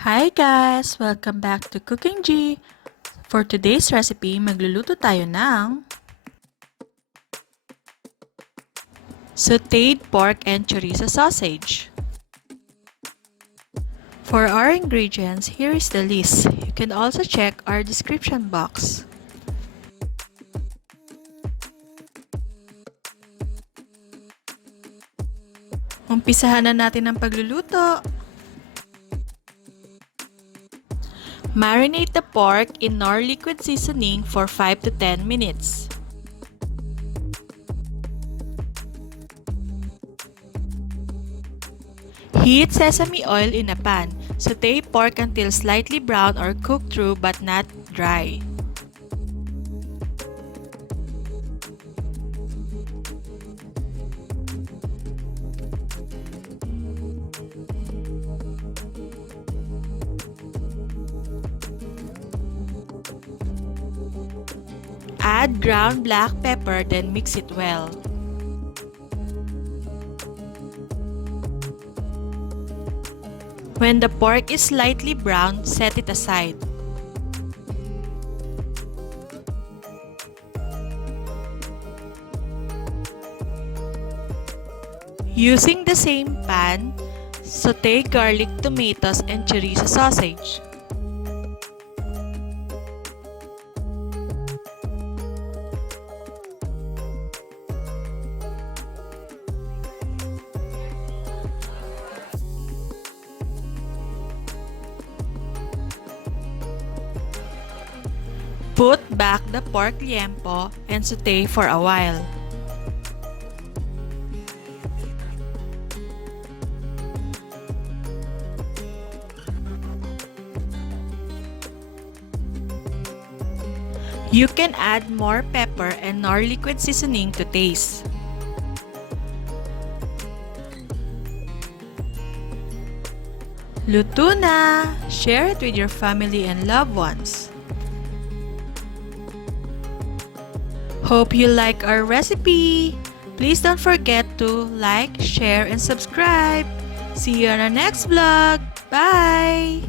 Hi guys! Welcome back to Cookingee! For today's recipe, magluluto tayo ng sauteed pork and chorizo sausage. For our ingredients, here is the list. You can also check our description box. Umpisahan na natin ang pagluluto. Marinate the pork in Knorr Liquid Seasoning for 5 to 10 minutes. Heat sesame oil in a pan. Sauté pork until slightly brown or cook through but not dry. Add ground black pepper, then mix it well. When the pork is slightly brown, set it aside. Using the same pan, sauté garlic, tomatoes, and chorizo sausage. Put back the pork liempo and sauté for a while. You can add more pepper and Knorr liquid seasoning to taste. Luto na! Share it with your family and loved ones. Hope you like our recipe! Please don't forget to like, share, and subscribe. See you on our next vlog. Bye!